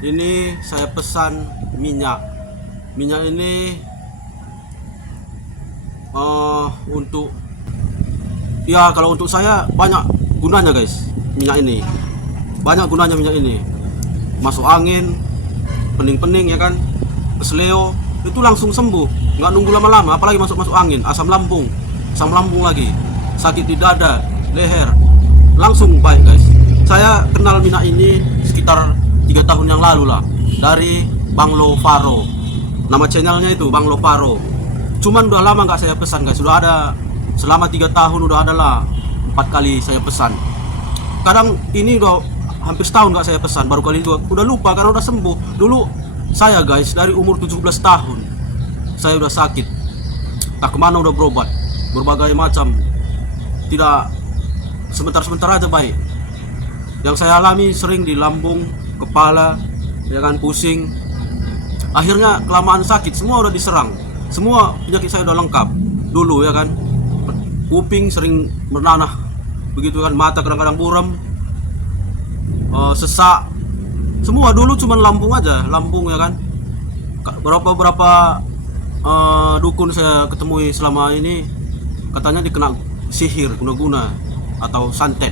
Ini saya pesan minyak. Minyak ini untuk ya, kalau untuk saya banyak gunanya guys. Minyak ini banyak gunanya. Minyak ini masuk angin, pening-pening ya kan, kesleo itu langsung sembuh, nggak nunggu lama-lama. Apalagi masuk angin, asam lambung lagi, sakit di dada, leher, langsung baik guys. Saya kenal minyak ini sekitar 3 tahun yang lalu lah, dari Bang Lovaro. Nama channelnya itu Bang Lovaro. Cuman udah lama nggak saya pesan guys. Sudah ada selama 3 tahun, udah ada lah 4 kali saya pesan. Kadang ini udah hampir setahun nggak saya pesan, baru kali itu udah lupa karena udah sembuh. Dulu saya guys dari umur 17 tahun saya udah sakit, tak kemana udah berobat berbagai macam, tidak sebentar-sebentar aja baik. Yang saya alami sering di lambung, kepala, ya kan, pusing. Akhirnya kelamaan sakit, semua udah diserang, semua penyakit saya udah lengkap. Dulu ya kan, kuping sering bernanah begitu kan, mata kadang-kadang buram, sesak, semua. Dulu cuman lambung aja, lambung ya kan. Berapa dukun saya ketemui selama ini katanya dikena sihir, guna-guna atau santet.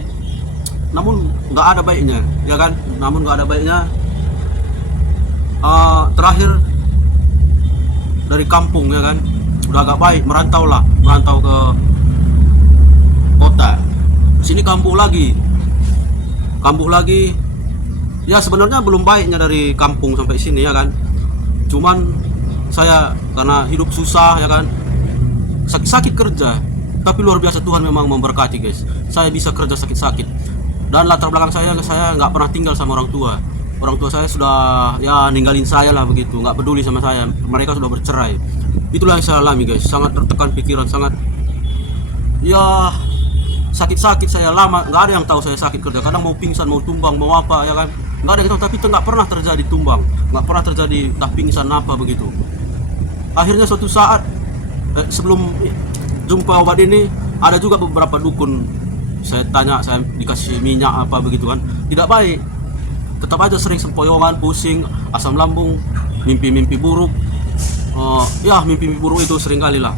Namun nggak ada baiknya ya kan, terakhir dari kampung ya kan, udah agak baik, merantau ke kota. Sini kambuh lagi ya. Sebenarnya belum baiknya dari kampung sampai sini ya kan, cuman saya karena hidup susah ya kan, sakit kerja, tapi luar biasa Tuhan memang memberkati guys. Saya bisa kerja sakit-sakit. Dan latar belakang saya nggak pernah tinggal sama orang tua saya sudah ya ninggalin saya lah begitu, nggak peduli sama saya, mereka sudah bercerai. Itulah yang saya alami guys, sangat tertekan pikiran, sangat ya sakit saya lama. Nggak ada yang tahu saya sakit kerja, kadang mau pingsan, mau tumbang, mau apa ya kan, nggak ada yang tahu. Tapi itu nggak pernah terjadi tumbang, nggak pernah terjadi tak pingsan apa begitu. Akhirnya suatu saat sebelum jumpa obat ini, ada juga beberapa dukun saya tanya, saya dikasih minyak apa begitu kan, tidak baik. Tetap aja sering sempoyongan, pusing, asam lambung, mimpi-mimpi buruk. Ya mimpi buruk itu sering kali lah.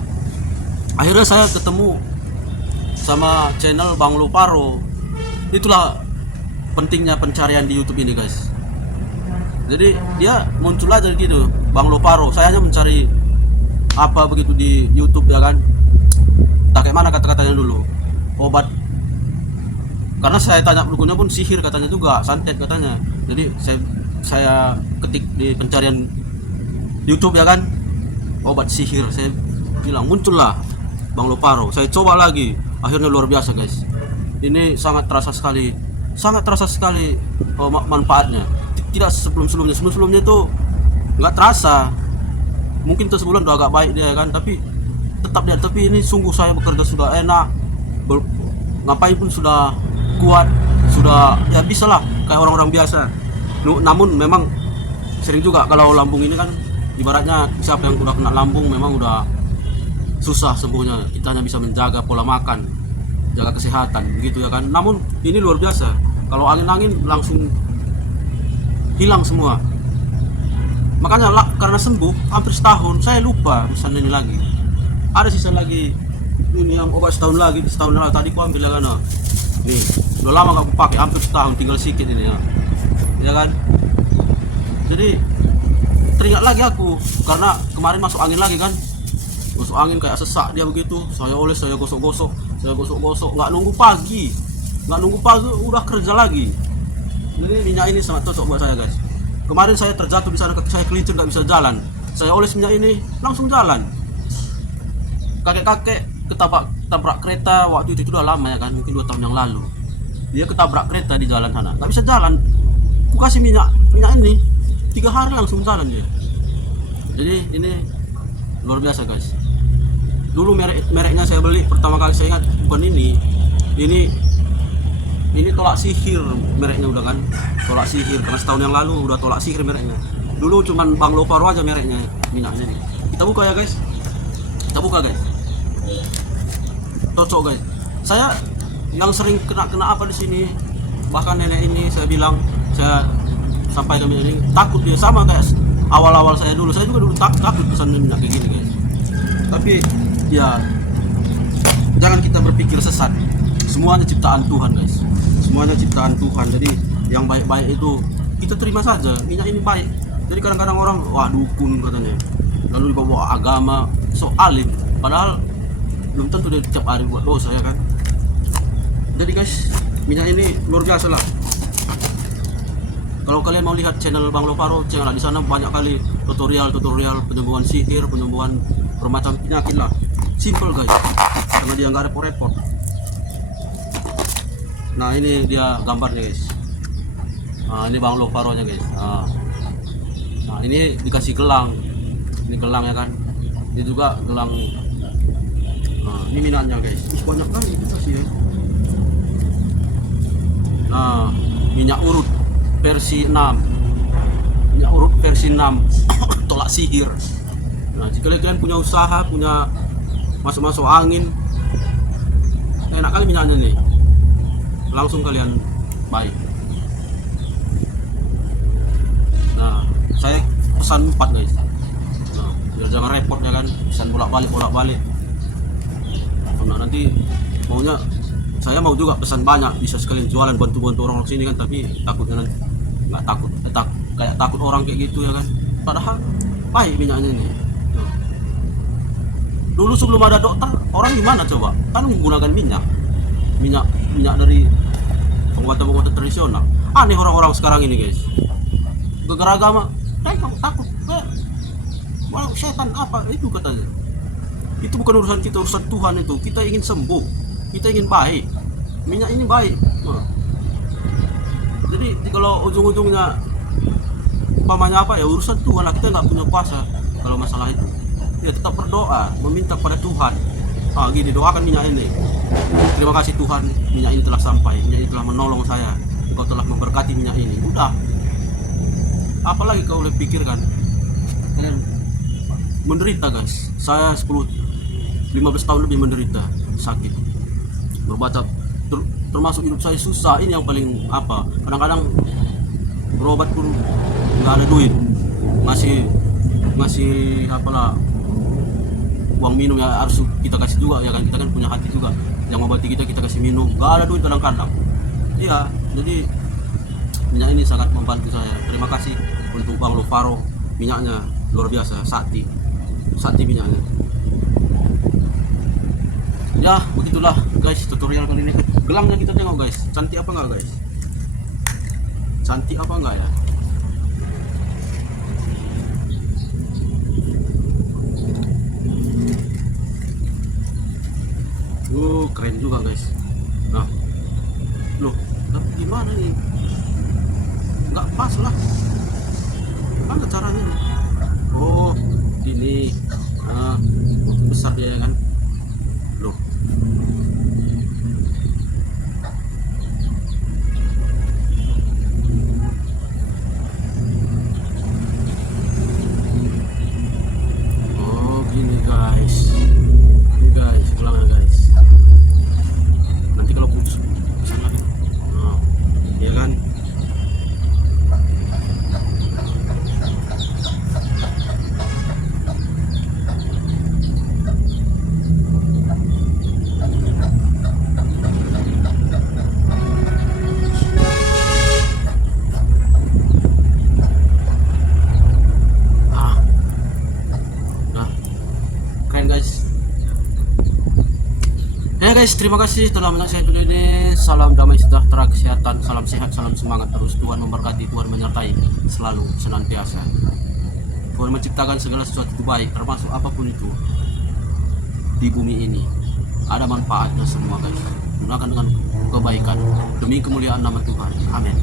Akhirnya saya ketemu sama channel Bang Lovaro. Itulah pentingnya pencarian di YouTube ini guys. Jadi dia muncul aja gitu, Bang Lovaro. Saya hanya mencari apa begitu di YouTube ya kan, tak kayak mana kata-katanya dulu, obat. Karena saya tanya dukunnya pun sihir katanya juga, santet katanya. Jadi saya ketik di pencarian YouTube ya kan, obat sihir. Saya bilang muncullah Bang Lovaro. Saya coba lagi, akhirnya luar biasa guys. Ini sangat terasa sekali manfaatnya. Tidak sebelumnya itu nggak terasa. Mungkin sebulan udah agak baik dia kan, tapi ini sungguh saya bekerja sudah enak, ngapain pun sudah kuat, sudah ya bisa lah kayak orang-orang biasa. Namun memang sering juga kalau lambung ini kan, ibaratnya siapa yang udah kena lambung memang udah susah sembuhnya. Kita hanya bisa menjaga pola makan, jaga kesehatan begitu ya kan. Namun ini luar biasa, kalau angin-angin langsung hilang semua. Makanya karena sembuh hampir setahun, saya lupa pesan ini lagi. Ada sisa lagi ini yang obat setahun lagi tadi ku ambil ya kan. Nih, udah lama gak aku pakai, hampir setahun, tinggal sedikit ini ya kan. Jadi teringat lagi aku, karena kemarin masuk angin lagi kan, masuk angin kayak sesak dia begitu. Saya gosok-gosok, nggak nunggu pagi udah kerja lagi. Jadi minyak ini sangat cocok buat saya guys. Kemarin saya terjatuh di sana, saya kelincir nggak bisa jalan, saya oles minyak ini langsung jalan. Kakek ketabrak kereta waktu itu udah lama ya kan, mungkin 2 tahun yang lalu. Dia ketabrak kereta di jalan sana, nggak bisa jalan. Aku kasih minyak ini 3 hari langsung jalan dia. Jadi ini luar biasa guys. Dulu mereknya saya beli pertama kali, saya ingat bukan ini tolak sihir mereknya udah kan, tolak sihir, karena setahun yang lalu udah tolak sihir mereknya. Dulu cuman Bang Lovaro aja mereknya minyaknya ini. Kita buka ya guys, cocok guys. Saya yang sering kena apa di sini, bahkan nenek ini saya bilang, saya sampaikan ini takut dia sama kayak awal-awal saya juga dulu takut pesan minyak kayak gini guys. Tapi ya jangan kita berpikir sesat, semuanya ciptaan Tuhan guys, semuanya ciptaan Tuhan. Jadi yang baik-baik itu kita terima saja, minyak ini baik. Jadi kadang-kadang orang wah dukun katanya, lalu dibawa agama so alim, padahal belum tentu dia tiap hari buat dosa ya kan. Jadi guys, minyak ini luar biasa lah. Kalau kalian mau lihat channel Bang Lovaro, channel di sana banyak kali tutorial penyembuhan sihir, penyembuhan bermacam penyakit lah. Simple guys, karena dia nggak repot-repot. Nah ini dia gambarnya guys. Nah ini Bang Lovaro nya guys. Nah ini dikasih gelang, ini gelang ya kan. Ini juga gelang. Nah ini minyaknya guys. Banyak kali dikasih ya. Nah minyak urut versi 6, minyak urut versi 6 tolak sihir. Nah jika kalian punya usaha, punya masuk angin, enak kali minyaknya nih, langsung kalian baik. Nah saya pesan 4 guys. Nah biar jangan repot ya kan, pesan bolak-balik. Nah nanti maunya saya mau juga pesan banyak, bisa sekalian jualan, bantu orang sini kan, tapi takutnya nanti nggak kayak takut orang kayak gitu ya kan. Padahal baik minyaknya nih. Dulu sebelum ada dokter, orang gimana coba? Kan menggunakan minyak dari pengobatan tradisional. Aneh orang-orang sekarang ini guys. Gara-gara agama, kamu takut, walau setan apa itu katanya. Itu bukan urusan kita, urusan Tuhan itu. Kita ingin sembuh, kita ingin baik. Minyak ini baik. Nah. Jadi kalau ujung-ujungnya umpamanya apa ya, urusan Tuhan lah, kita nggak punya kuasa kalau masalah itu. Ya tetap berdoa, meminta pada Tuhan. Gini, doakan minyak ini. Terima kasih Tuhan, minyak ini telah sampai, minyak ini telah menolong saya, Engkau telah memberkati minyak ini. Udah. Apalagi kau boleh pikirkan. Kalian menderita guys. Saya 15 tahun lebih menderita sakit. Berobat termasuk hidup saya susah. Ini yang paling apa? Kadang-kadang berobat pun nggak ada duit. Masih apalah, uang minum ya harus kita kasih juga ya kan, kita kan punya hati juga yang mengobati kita kasih minum, nggak ada duit kadang-kadang. Iya, jadi minyak ini sangat membantu saya. Terima kasih untuk Bang Lovaro, minyaknya luar biasa, sakti minyaknya. Ya begitulah guys tutorial kali ini. Gelangnya kita tengok guys, cantik apa enggak guys? Cantik apa enggak ya? Keren juga guys. Nah, loh, tapi gimana nih? Nggak pas lah. Mana caranya nih? Oh, ini. Nah, besar dia kan? Loh. Oh, gini guys. Ini guys, gelangnya guys. Nanti kalau putus sana lagi. Nah, ya kan? Ya guys, terima kasih telah menyaksikan video ini. Salam damai sejahtera, kesehatan, salam sehat, salam semangat terus. Tuhan memberkati, Tuhan menyertai selalu, senantiasa. Tuhan menciptakan segala sesuatu itu baik, termasuk apapun itu di bumi ini. Ada manfaatnya semua guys. Gunakan dengan kebaikan demi kemuliaan nama Tuhan. Amin.